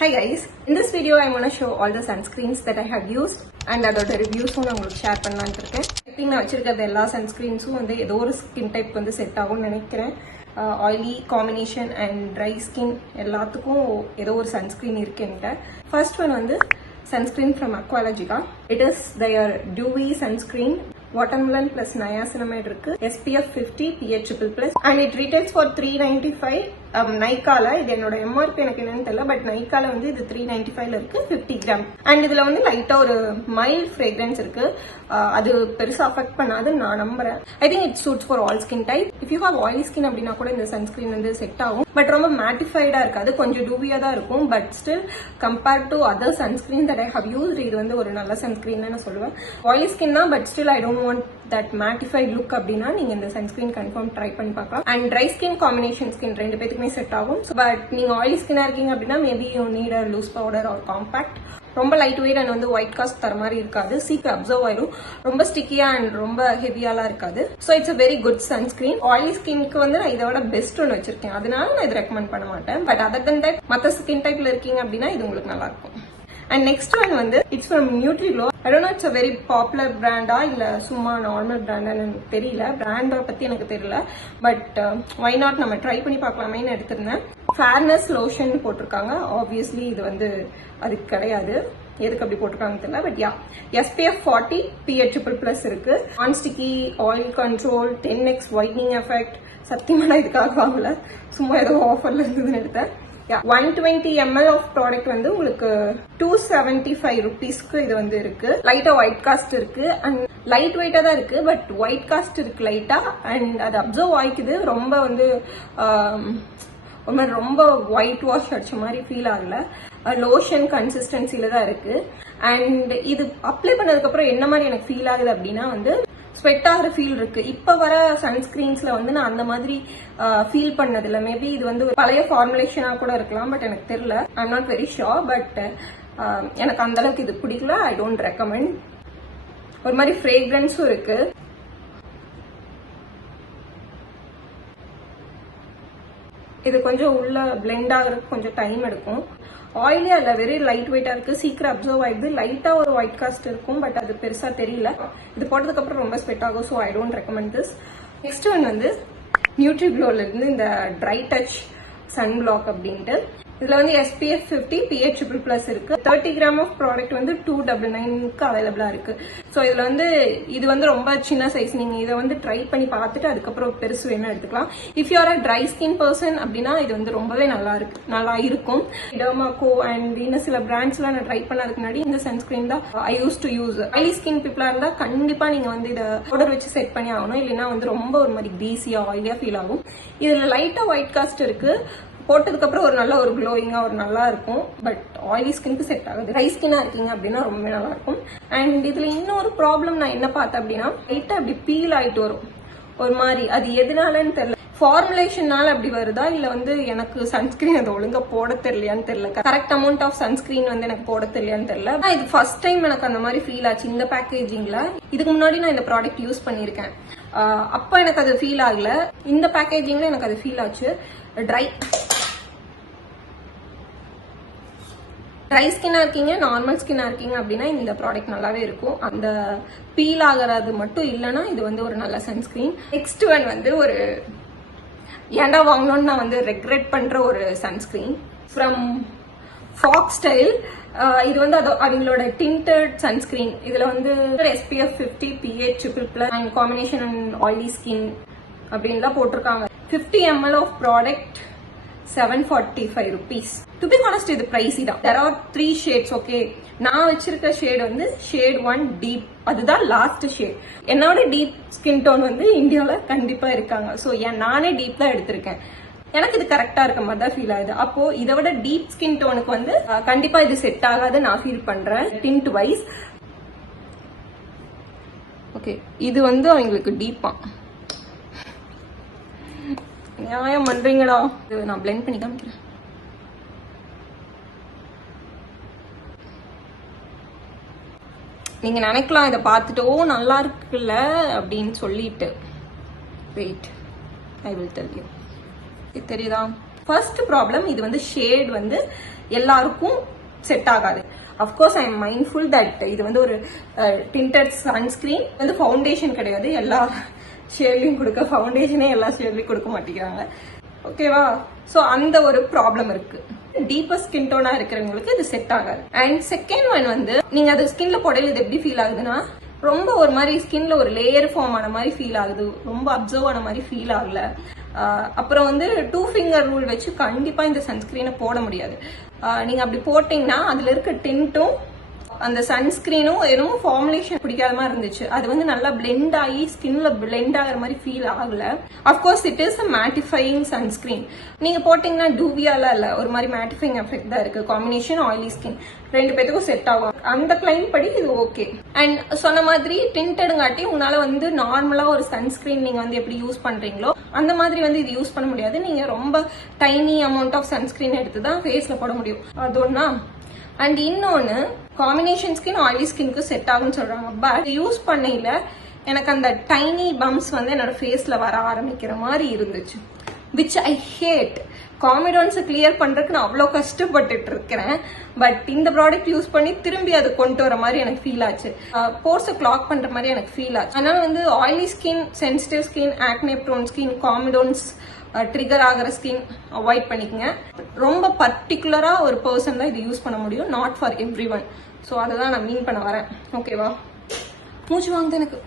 Hi guys, in this video I'm going to show all the sunscreens that I have used and அதோட ரிவ்யூஸும் நான் உங்களுக்கு share பண்ணலான்னு இருக்கேன். I think நான் வச்சிருக்கிறது எல்லா சன்ஸ்கிரீன்ஸும் வந்து ஏதோ ஒரு ஸ்கின் டைப் வந்து செட் ஆகும்னு நினைக்கிறேன். Oily combination and dry skin எல்லாத்துக்கும் ஏதோ ஒரு சன்ஸ்கிரீன் இருக்கு என்கிட்ட. ஃபர்ஸ்ட் ஒன் வந்து sunscreen from Aqualogica. It is their dewy sunscreen. Watermelon plus niacinamide இருக்கு. SPF 50 PA+++ and it retails for $395. நைக்கால இது என்னோட MRP எனக்கு என்னன்னு தெரியல, பட் நைக்கால வந்து இது $395 இருக்கு 50 கிராம். அண்ட் இதுல வந்து லைட்டா ஒரு மைல்ட் ஃப்ரேக்ரன்ஸ் இருக்கு. அது பெருசா அஃபெக்ட் பண்ணாதுன்னு நான் நம்புறேன். I think it suits for all skin type. If you have oily skin அப்படின்னா கூட இந்த சன்ஸ்கிரீன் வந்து செட் ஆகும். பட் ரொம்ப மேட்டிஃபைடா இருக்காது, கொஞ்சம் டூபியா தான் இருக்கும். But still compared to other sunscreen that I have used இது வந்து ஒரு நல்ல சன்ஸ்கிரீன் நான் சொல்லுவேன். ஆயிலி ஸ்கின் தான், but still I don't want that mattified look அப்படின்னா நீங்க இந்த சன்ஸ்கிரீன் கன்ஃபார்ம் ட்ரை பண்ணி பார்க்கலாம். And dry skin combination skin ரெண்டு பேத்துக்குமே செட் ஆகும். பட் நீங்க ஆயிலி ஸ்கின்னா இருக்கீங்க அப்படின்னா maybe you need a loose powder or compact. ரொம்ப லைட் வெயிட் அண்ட் வந்து ஒயிட் காஸ்ட் தர மாதிரி இருக்காது, சீக்கிரம் அப்சர்வ் ஆயிடும். ரொம்ப ஸ்டிக்கியா அண்ட் ரொம்ப ஹெவியாலாம் இருக்காது. So it's a very good sunscreen. Oily ஸ்கின்க்கு வந்து நான் இதோட பெஸ்ட் ஒன்று வச்சிருக்கேன், அதனால நான் இது ரெக்கமெண்ட் பண்ண மாட்டேன். பட் அதர் தன் தட் மற்ற ஸ்கின் டைப்ல இருக்கீங்க அப்படின்னா இது உங்களுக்கு நல்லா இருக்கும். அண்ட் நெக்ஸ்ட் ஒன் வந்து it's from Nutriglow. I don't know it's a very popular பிராண்டா இல்ல சும்மா நார்மல் பிராண்டான்னு எனக்கு தெரியல, பிராண்டை பத்தி எனக்கு தெரியல. பட் வை நாட் நம்ம ட்ரை பண்ணி பார்க்கலாமேன்னு எடுத்திருந்தேன். ஃபேர்னஸ் லோஷன் போட்டிருக்காங்க. ஆப்வியஸ்லி இது வந்து அதுக்கு கிடையாது, எதுக்கு அப்படி போட்டிருக்காங்க தெரியல. பட் யா, SPF 40 PA++ இருக்கு. நான் sticky, oil control, 10x whitening effect. சத்தியமா நான் இதுக்காக வாங்கல, சும்மா ஏதோ ஆஃபர்ல இருந்ததுன்னு எடுத்தேன். 120 ml ஆஃப் ப்ராடக்ட் வந்து உங்களுக்கு 275 rupeesக்கு இது வந்து இருக்கு. லைட்டா ஒயிட் காஸ்ட் இருக்கு அண்ட் லைட் வெயிட்டா தான் இருக்கு, பட் ஒயிட் காஸ்ட் இருக்கு லைட்டா. அண்ட் அது அப்சர்வ் ஆயிக்குது. ரொம்ப வந்து ரொம்ப ஒயிட் வாஷ் அடிச்ச மாதிரி ஃபீல் ஆகல. லோஷன் கன்சிஸ்டன்சில தான் இருக்கு. அண்ட் இது அப்ளை பண்ணதுக்கு அப்புறம் என்ன மாதிரி எனக்கு ஃபீல் ஆகுது அப்படின்னா வந்து ஸ்வெட் ஆகிற ஃபீல் இருக்கு. இப்ப வர சன்ஸ்கிரீன்ஸ்ல வந்து நான் அந்த மாதிரி ஃபீல் பண்ணது இல்லை. மேபி இது வந்து பழைய ஃபார்முலேஷனா கூட இருக்கலாம், பட் எனக்கு தெரியல. I am not very sure. But எனக்கு அந்த அளவுக்கு இது பிடிக்கல. I don't recommend. ஒரு மாதிரி ஃப்ரேக்ரன்ஸும் இருக்கு. இது கொஞ்சம் உள்ள பிளெண்ட் ஆகிறதுக்கு கொஞ்சம் டைம் எடுக்கும். ஆயிலியா இல்ல, வெரி லைட் வெயிட்டா இருக்கு, சீக்கிரம் அப்சர்வ் ஆயிடுது. லைட்டா ஒரு ஒயிட் காஸ்ட் இருக்கும், பட் அது பெருசா தெரியல. இது போட்டதுக்கு அப்புறம் ரொம்ப ஸ்வெட் ஆகும். So I don't recommend this. Next one வந்து நியூட்ரிக்ளோல இருந்து இந்த ட்ரை டச் சன் பிளாக் அப்படின்ட்டு. இதுல வந்து SPF 50 PA++ இருக்கு. 30 கிராம் ஆஃப் ப்ராடக்ட் வந்து 299க்கு அவைலபிளா இருக்கு. ஸோ இதுல வந்து இது வந்து ரொம்ப சின்ன சைஸ். நீங்க இதை வந்து ட்ரை பண்ணி பார்த்துட்டு அதுக்கப்புறம் பெருசு வேணும் எடுத்துக்கலாம். If you are a dry skin person அப்படின்னா இது வந்து ரொம்பவே நல்லா இருக்கும். டெர்மாகோ அண்ட் இன்னும் சில பிராண்ட்ஸ் எல்லாம் நான் ட்ரை பண்ணதுக்கு முன்னாடி இந்த சன்ஸ்கிரீன் தான் I used to use. Oily skin பீப்புளா இருந்தா கண்டிப்பா நீங்க வந்து இதை பவுடர் வச்சு செட் பண்ணி ஆகணும், இல்லைன்னா வந்து ரொம்ப ஒரு மாதிரி கிரீஸியா ஆயிலியா ஃபீல் ஆகும். இதுல லைட்டா ஒயிட் காஸ்ட் இருக்கு. போட்டதுக்கு அப்புறம் ஒரு நல்ல ஒரு க்ளோயிங்கா ஒரு நல்லா இருக்கும். பட் ஆயிலி ஸ்கின்க்கு செட் ஆகுது. ட்ரை ஸ்கின்னா இருக்கீங்க அப்படின்னா ரொம்ப நல்லா இருக்கும். அண்ட் இதுல இன்னொரு ப்ராப்ளம் நான் என்ன பார்த்தேன் அப்படின்னா லைட்டா அப்படி பீல் ஆயிட்டு வரும் ஒரு மாதிரி. அது எதனாலன்னு தெரியல. ஃபார்முலேஷனால அப்படி வருதா இல்ல வந்து எனக்கு சன்ஸ்கிரீன் அது ஒழுங்கா போட தெரியலையான்னு தெரியல. கரெக்ட் அமௌண்ட் ஆஃப் சன்ஸ்கிரீன் வந்து எனக்கு போட தெரியலையான்னு தெரியல. இது ஃபர்ஸ்ட் டைம் எனக்கு அந்த மாதிரி ஃபீல் ஆச்சு இந்த பேக்கேஜிங்ல. இதுக்கு முன்னாடி நான் இந்த ப்ராடக்ட் யூஸ் பண்ணிருக்கேன், அப்ப எனக்கு அது ஃபீல் ஆகல. இந்த பேக்கேஜிங்ல எனக்கு அது ஃபீல் ஆச்சு. ட்ரை ஸ்கின்னா இருக்கீங்க, நார்மல் ஸ்கின்னா இருக்கீங்க அப்படின்னா இந்த ப்ராடக்ட் நல்லாவே இருக்கும். அந்த பீல் ஆகிறது மட்டும் இல்லைன்னா இது வந்து ஒரு நல்ல சன்ஸ்கிரீன். நெக்ஸ்ட் ஒன் வந்து ஒரு ஏண்டா வாங்கணும்னு நான் வந்து ரெக்ரெட் பண்ற ஒரு சன்ஸ்கிரீன் ஃப்ரம் ஃபாக்ஸ் ஸ்டைல். இது வந்து அவங்களோட டிண்டட் சன்ஸ்கிரீன். இதுல வந்து SPF 50 PA++ and combination and oily skin அப்படின்லாம் போட்டிருக்காங்க. 50 ml of product 745 rupees. To be honest, இது pricey தான். There are 3 shades. Okay, நான் வச்சிருக்க ஷேட் வந்து ஷேட் 1 டீப். அதுதான் லாஸ்ட் ஷேட். என்னோட டீப் ஸ்கின் டோன் வந்து இந்தியாவில கண்டிப்பா இருக்காங்க. ஸோ நானே டீப் தான் எடுத்திருக்கேன். எனக்கு இது கரெக்டா இருக்க மாதிரி தான் ஃபீல் ஆகுது. அப்போ இதை விட டீப் ஸ்கின் டோனுக்கு வந்து கண்டிப்பா இது செட் ஆகாது நான் ஃபீல் பண்றேன் டிண்ட் வைஸ். ஓகே, இது வந்து அவங்களுக்கு டீப்பா நியாயம் பண்றீங்களா? நான் பிளெண்ட் பண்ணி காமிக்கிறேன். நீங்க நினைக்கலாம் இதை பார்த்துட்டு ஓ நல்லா இருக்குல்ல அப்படின்னு சொல்லிட்டு. Wait, I will tell you. இது தெரியுதா? ஃபர்ஸ்ட் ப்ராப்ளம், இது வந்து ஷேட் வந்து எல்லாருக்கும் செட் ஆகாது. Of course I am mindful that இது வந்து ஒரு டிண்டட் சன்ஸ்கிரீன் வந்து ஃபவுண்டேஷன் கிடையாது. எல்லா ஷேட்லையும் கொடுக்க ஃபவுண்டேஷனே எல்லா ஷேட்லையும் கொடுக்க மாட்டேங்கிறாங்க. ஓகேவா? ஸோ அந்த ஒரு ப்ராப்ளம் இருக்கு. டீப்பர் ஸ்கின் டோனா இருக்கிறவங்களுக்கு இது செட் ஆகாது. அண்ட் செகண்ட் ஒன் வந்து நீங்க அது ஸ்கின்ல போடையில இது எப்படி ஃபீல் ஆகுதுன்னா, ரொம்ப ஒரு மாதிரி ஸ்கின்ல ஒரு லேயர் ஃபார்ம் ஆன மாதிரி ஃபீல் ஆகுது, ரொம்ப அப்சர்வ் ஆன மாதிரி ஃபீல் ஆகல. அப்புறம் வந்து 2 finger ரூல் வச்சு கண்டிப்பா இந்த சன்ஸ்கிரீனை போட முடியாது. நீங்க அப்படி போட்டீங்கன்னா அதுல இருக்க டின்ட்டும் அந்த சன்ஸ்கிரீனும் எதுவும் ஃபார்முலேஷன் பிடிக்காத மாதிரி இருந்துச்சு. அது வந்து நல்லா பிளெண்ட் ஆகி ஸ்கின்ல பிளெண்ட் ஆகிற மாதிரி ஃபீல் ஆகல. Of course it is a mattifying sunscreen. நீங்க போட்டீங்கன்னா டூவியாலாம் இல்ல, ஒரு மாதிரி மேட்டிஃபைங் எஃபெக்ட் தான் இருக்கு. காம்பினேஷன் ஆயிலி ஸ்கின் 2 பேத்துக்கும் செட் ஆகும். அந்த கிளைம் படி இது ஓகே. அண்ட் சொன்ன மாதிரி டிண்டடுங்காட்டி உங்களால வந்து நார்மலா ஒரு சன்ஸ்கிரீன் நீங்க வந்து எப்படி யூஸ் பண்றீங்களோ அந்த மாதிரி வந்து இது யூஸ் பண்ண முடியாது. நீங்க ரொம்ப டைனி அமௌண்ட் ஆஃப் சன்ஸ்கிரீன் எடுத்து தான் ஃபேஸ்ல போட முடியும். அது ஒண்ணா. அண்ட் இன்னொன்னு, காம்பினேஷன் ஸ்கின் ஆயிலி ஸ்கின்க்கு செட் ஆகும்னு சொல்றாங்க. பட் யூஸ் பண்ணையில எனக்கு அந்த டைனி பம்ப்ஸ் வந்து என்னோட ஃபேஸ்ல வர ஆரம்பிக்கிற மாதிரி இருந்துச்சு, விச் ஐ ஹேட். காமிடான்ஸை கிளியர் பண்றதுக்கு நான் அவ்வளோ கஷ்டப்பட்டுட்டு இருக்கிறேன். பட் இந்த ப்ராடக்ட் யூஸ் பண்ணி திரும்பி அதை கொண்டு வர மாதிரி எனக்கு ஃபீல் ஆச்சு. போர்ஸை கிளாக் பண்ற மாதிரி எனக்கு ஃபீல் ஆச்சு. அதனால வந்து oily skin, sensitive skin, acne prone skin, comedones trigger ஆகிற ஸ்கின் அவாய்ட் பண்ணிக்கங்க. ரொம்ப பர்டிகுலரா ஒரு பர்சன் தான் இது யூஸ் பண்ண முடியும், not for every one. So அதை தான் நான் மீன் பண்ண வரேன். ஓகேவா? மூச்சு வாங்குது எனக்கு.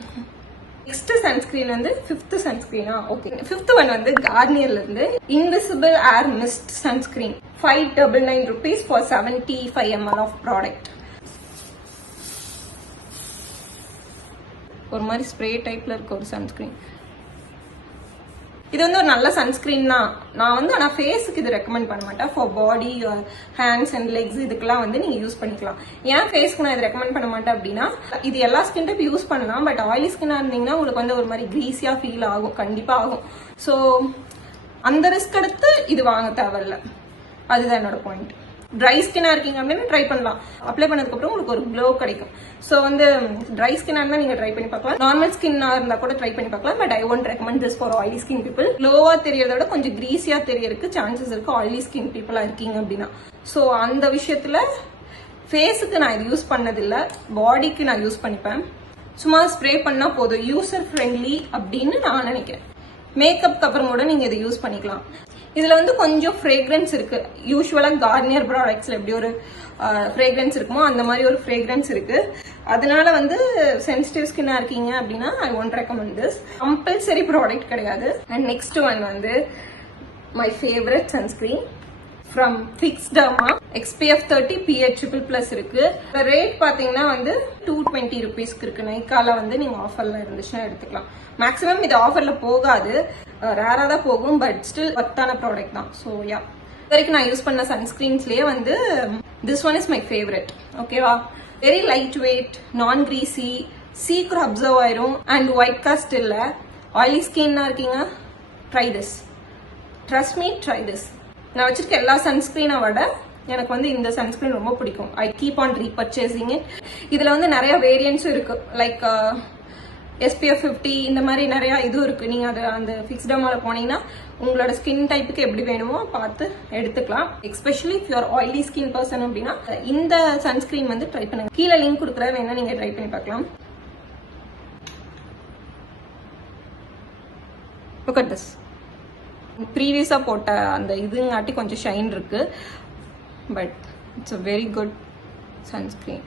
நெக்ஸ்ட் சன்ஸ்கிரீன் வந்து 5th சன்ஸ்கிரீனா? ஓகே. 5th ஒன் வந்து கார்னியர்ல இருந்து invisible air mist sunscreen, 599 rupees for 75 ml of product. ஒரு மாதிரி ஸ்ப்ரே டைப்ல இருக்க ஒரு சன்ஸ்கிரீன். இது வந்து ஒரு நல்ல சன்ஸ்கிரீன் தான். நான் வந்து ஆனால் ஃபேஸுக்கு இது ரெக்கமெண்ட் பண்ண மாட்டேன். For body, hands and legs இதுக்கெல்லாம் வந்து நீங்க யூஸ் பண்ணிக்கலாம். ஏன் ஃபேஸ்க்கு நான் இது ரெக்கமெண்ட் பண்ண மாட்டேன் அப்படின்னா, இது எல்லா ஸ்கின் டைப் யூஸ் பண்ணலாம். பட் ஆயிலி ஸ்கின்னா இருந்தீங்கன்னா உங்களுக்கு வந்து ஒரு மாதிரி கிரீஸியா ஃபீல் ஆகும், கண்டிப்பா ஆகும். ஸோ அந்த ரிஸ்க் எடுத்து இது வாங்க தேவையில்ல. அதுதான் என்னோட பாயிண்ட். ட்ரை ஸ்கின்னா இருக்கீங்க அப்படின்னு ட்ரை பண்ணலாம். அப்ளை பண்ணதுக்கு அப்புறம் உங்களுக்கு ஒரு க்ளோ கிடைக்கும். ஸோ வந்து ட்ரை ஸ்கின்னா இருந்தா நீங்க ட்ரை பண்ணி பார்க்கலாம். நார்மல் ஸ்கின்னா இருந்தா கூட ட்ரை பண்ணி பார்க்கலாம். But I won't recommend this for oily skin people. க்ளோவா தெரியறத விட கொஞ்சம் கிரீஸியா தெரியறதுக்கு சான்சஸ் இருக்கு ஆயிலி ஸ்கின் பீப்புளா இருக்கீங்க அப்படின்னா. ஸோ அந்த விஷயத்துல ஃபேஸுக்கு நான் இது யூஸ் பண்ணதில்லை, பாடிக்கு நான் யூஸ் பண்ணிப்பேன். சும்மா ஸ்ப்ரே பண்ணா போதும், யூசர் ஃப்ரெண்ட்லி அப்படின்னு நான் நினைக்கிறேன். மேக்கப்க்கு அப்புறம் கூட நீங்க இதை யூஸ் பண்ணிக்கலாம். இதுல வந்து கொஞ்சம் ஃப்ரேக்ரன்ஸ் இருக்கு. யூஸ்வலா கார்னியர் ப்ராடக்ட்ஸ்ல எப்படி ஒரு ஃப்ரேக்ரன்ஸ் இருக்குமோ அந்த மாதிரி ஒரு ஃப்ரேக்ரன்ஸ் இருக்கு. அதனால வந்து சென்சிட்டிவ் ஸ்கின்னா இருக்கீங்க அப்படின்னா ஐ won't recommend this. Compulsory product கிடையாது. அண்ட் நெக்ஸ்ட் ஒன் வந்து my favourite sunscreen from fix derma, SPF 30 PA++ இருக்கு. ரேட் பாத்தீங்கன்னா வந்து 220 rupeesக்கு இருக்கு. நைக்கால வந்து நீங்க ஆஃபர்ல இருந்துச்சுன்னா எடுத்துக்கலாம். மேக்ஸிமம் இது ஆஃபர்ல போகாது, ரேரா தான் போகும். பட் ஸ்டில் ஒர்த்தான ப்ராடக்ட் தான். ஸோ யா, வரைக்கும் நான் யூஸ் பண்ண சன்ஸ்கிரீன்ஸ்லயே வந்து this one is my favourite. ஓகேவா? வெரி லைட் வெயிட், நான் கிரீசி, சீக்கிரம் அப்சர்வ் ஆயிரும், அண்ட் ஒயிட் காஸ்ட் இல்ல. ஆயிலி ஸ்கின்னா இருக்கீங்க, try this. Trust me, try this. நான் வச்சிருக்க எல்லா சன்ஸ்கிரீனை விட எனக்கு வந்து இந்த சன்ஸ்கிரீன் ரொம்ப பிடிக்கும். I keep on repurchasing it. இதுல வந்து நிறைய வேரியன்ஸும் இருக்கு. லைக் SPF 50 இந்த மாதிரி நிறைய இதுவும் இருக்கு. நீங்க அது அந்த ஃபிக்ஸ் டர்மால போனீங்கன்னா உங்களோட ஸ்கின் டைப்புக்கு எப்படி வேணுமோ பார்த்து எடுத்துக்கலாம். Especially if you're oily skin person அப்படின்னா இந்த சன்ஸ்கிரீன் வந்து ட்ரை பண்ணுங்க. கீழே லிங்க் கொடுக்குறேன், வேணா நீங்க ட்ரை பண்ணி பார்க்கலாம். Look at this. ப்ரீவியஸா போட்ட அந்த இதுங்காட்டி கொஞ்சம் ஷைன் இருக்கு. But it's a very good sunscreen.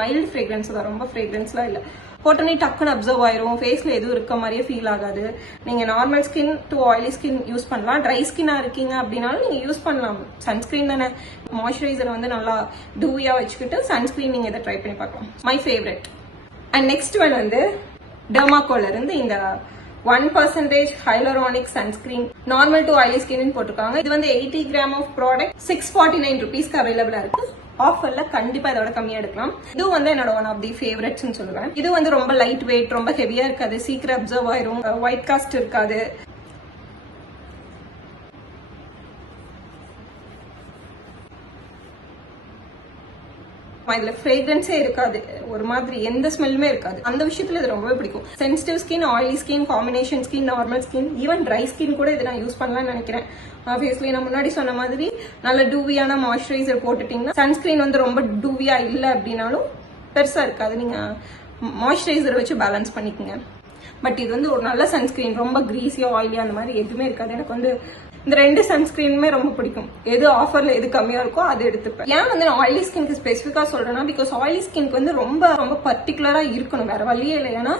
Mild fragrance தான், ரொம்ப ஃப்ரேக்ரன்ஸ்லாம் இல்லை. போட்டோன்னே டக்குன்னு அப்சர்வ் ஆயிரும், ஃபேஸ்ல எதுவும் இருக்க மாதிரியே ஃபீல் ஆகாது. நீங்க normal skin to oily skin use பண்ணலாம். ட்ரை ஸ்கின்னா இருக்கீங்க அப்படின்னாலும் நீங்க யூஸ் பண்ணலாம். சன்ஸ்கிரீன் தானே, மாய்ஸ்சரைசர் வந்து நல்லா டூவியா வச்சுக்கிட்டு சன்ஸ்கிரீன் நீங்க இதை ட்ரை பண்ணி பார்க்கலாம். My favourite. And next one வந்து டெர்மாகோல இருந்து இந்த 1% hyaluronic sunscreen, normal to oily skin போட்டிருக்காங்க. இது வந்து 80 கிராம் ஆஃப் ப்ராடக்ட் 649 rupeesக்கு அவைலபிளா இருக்கு. ஆஃபர்ல கண்டிப்பா இதோட கம்மியா எடுக்கலாம். இது வந்து என்னோட ஒன் ஆஃப் தி ஃபேவரட்ஸ் சொல்லுவேன். இது வந்து ரொம்ப லைட் வெயிட், ரொம்ப ஹெவியா இருக்காது, சீக்கிரம் அப்சர்வ் ஆயிரும், ஒயிட் காஸ்ட் இருக்காது. இதுல ஃப்ரேக்ரன்ஸே இருக்காது, ஒரு மாதிரி எந்த ஸ்மெல்லுமே இருக்காது. அந்த விஷயத்துல இது ரொம்பவே பிடிக்கும். Sensitive skin, oily skin, combination skin, normal skin, even dry skin கூட இதை நான் யூஸ் பண்ணலாம்னு நினைக்கிறேன். ஆப்வியஸ்லி நான் முன்னாடி சொன்ன மாதிரி நல்ல டூவியான மாய்ஸ்சரைசர் போட்டுட்டீங்கன்னா சன்ஸ்கிரீன் வந்து ரொம்ப டூவியா இல்லை அப்படின்னாலும் பெருசா இருக்காது. நீங்க மாய்ஸ்சரைசர் வச்சு பேலன்ஸ் பண்ணிக்கோங்க. பட் இது வந்து ஒரு நல்ல சன்ஸ்கிரீன், ரொம்ப கிரீஸியா ஆயிலியா அந்த மாதிரி எதுவுமே இருக்காது. எனக்கு வந்து இந்த 2 சன்ஸ்கிரீனுமே ரொம்ப பிடிக்கும். எது ஆஃபர்ல எது கம்மியா இருக்கோ அது எடுத்துப்பேன். ஏன் வந்து நான் ஆயிலி ஸ்கின்க்கு ஸ்பெசிஃபிக்கா சொல்றேன்னா, பிகாஸ் ஆயிலி ஸ்கின்க்கு வந்து ரொம்ப ரொம்ப பர்டிகுலரா இருக்கணும், வேற வழியே இல்லை. ஏன்னா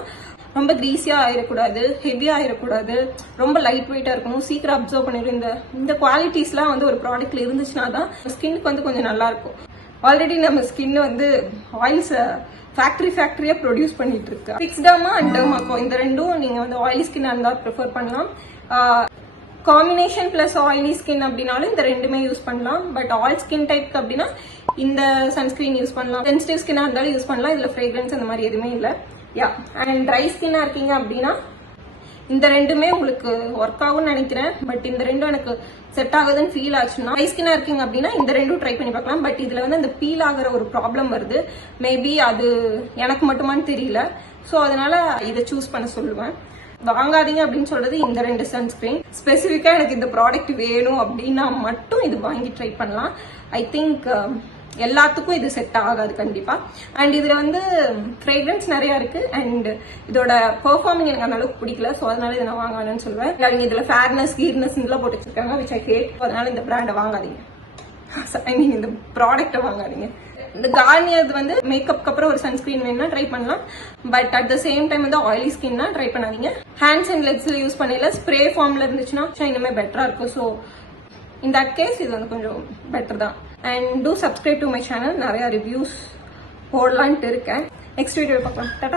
ரொம்ப கிரீஸியா ஆயிடக்கூடாது, ஹெவியா ஆயிடக்கூடாது, ரொம்ப லைட் வெயிட்டா இருக்கணும், சீக்கிரம் அப்சர்வ் பண்ணிடும். இந்த குவாலிட்டிஸ்லாம் வந்து ஒரு ப்ராடக்ட்ல இருந்துச்சுன்னா தான் ஸ்கின்னுக்கு வந்து கொஞ்சம் நல்லா இருக்கும். ஆல்ரெடி நம்ம ஸ்கின் வந்து ஆயில்ஸ் ஃபேக்டரியா ப்ரொடியூஸ் பண்ணிட்டு இருக்கு. ஃபிக்ஸ்டர்மா அண்ட் டெர்மாக்கோ இந்த ரெண்டும் நீங்க வந்து ஆயிலி ஸ்கின் இருந்தா ப்ரிஃபர் பண்ணலாம். காம்பினேஷன் பிளஸ் ஆயிலி ஸ்கின் அப்படின்னாலும் இந்த ரெண்டுமே யூஸ் பண்ணலாம். பட் ஆல் ஸ்கின் டைப் அப்படின்னா இந்த சன்ஸ்கிரீன் யூஸ் பண்ணலாம். சென்சிட்டிவ் ஸ்கின்னா இருந்தாலும் யூஸ் பண்ணலாம். இதுல ஃப்ரேக்ரன்ஸ் அந்த மாதிரி எதுவுமே இல்லை. யா, அண்ட் ட்ரை ஸ்கின்னா இருக்கீங்க அப்படின்னா இந்த ரெண்டுமே உங்களுக்கு ஒர்க் ஆகும்னு நினைக்கிறேன். பட் இந்த ரெண்டும் எனக்கு செட் ஆகுதுன்னு ஃபீல் ஆச்சுன்னா, ட்ரை ஸ்கின்னா இருக்கீங்க அப்படின்னா இந்த ரெண்டும் ட்ரை பண்ணி பார்க்கலாம். பட் இதுல வந்து அந்த பீல் ஆகிற ஒரு ப்ராப்ளம் வருது. மேபி அது எனக்கு மட்டுமான்னு தெரியல. ஸோ அதனால இதை சூஸ் பண்ண சொல்லுவேன். வாங்காதீங்க அப்படின்னு சொல்றது இந்த 2 சன்ஸ்கிரீன். ஸ்பெசிஃபிக்கா எனக்கு இந்த ப்ராடக்ட் வேணும் அப்படின்னா மட்டும் இது வாங்கி ட்ரை பண்ணலாம். ஐ திங்க் எல்லாத்துக்கும் இது செட் ஆகாது கண்டிப்பா. அண்ட் இதுல வந்து ஃப்ரேக்ரன்ஸ் நிறைய இருக்கு அண்ட் இதோட பெர்ஃபார்மிங் எனக்கு அந்த அளவுக்கு பிடிக்கல. ஸோ அதனால இதை நான் வாங்கணும்னு சொல்லுவேன். அவங்க இதுல ஃபேர்னஸ், கீர்னஸ் இதெல்லாம் போட்டு வச்சிருக்காங்க, விச் ஐ ஹேட். அதனால இந்த பிராண்டை வாங்காதீங்க. ஐ மீன் இந்த ப்ராடக்டை வாங்காதீங்க. இந்த கார்னியர் வந்து மேக்கப்க்கு அப்புறம் ஒரு சன்ஸ்கிரீன் வேணும்னா ட்ரை பண்ணலாம். But at the same time வந்து ஆயிலி ஸ்கின்னா ட்ரை பண்ணாதீங்க. ஹேண்ட்ஸ் அண்ட் லெக்ஸ்ல யூஸ் பண்ணல, ஸ்ப்ரே ஃபார்ம்ல இருந்துச்சுன்னா இனிமே பெட்டரா இருக்கும். ஸோ இன் தட் கேஸ் இது வந்து கொஞ்சம் பெட்டர் தான். And two subscribe to my channel. நிறைய ரிவ்யூஸ் போடலான்ட்டு இருக்கேன். நெக்ஸ்ட் வீடியோ பார்க்கலாம். டாடா.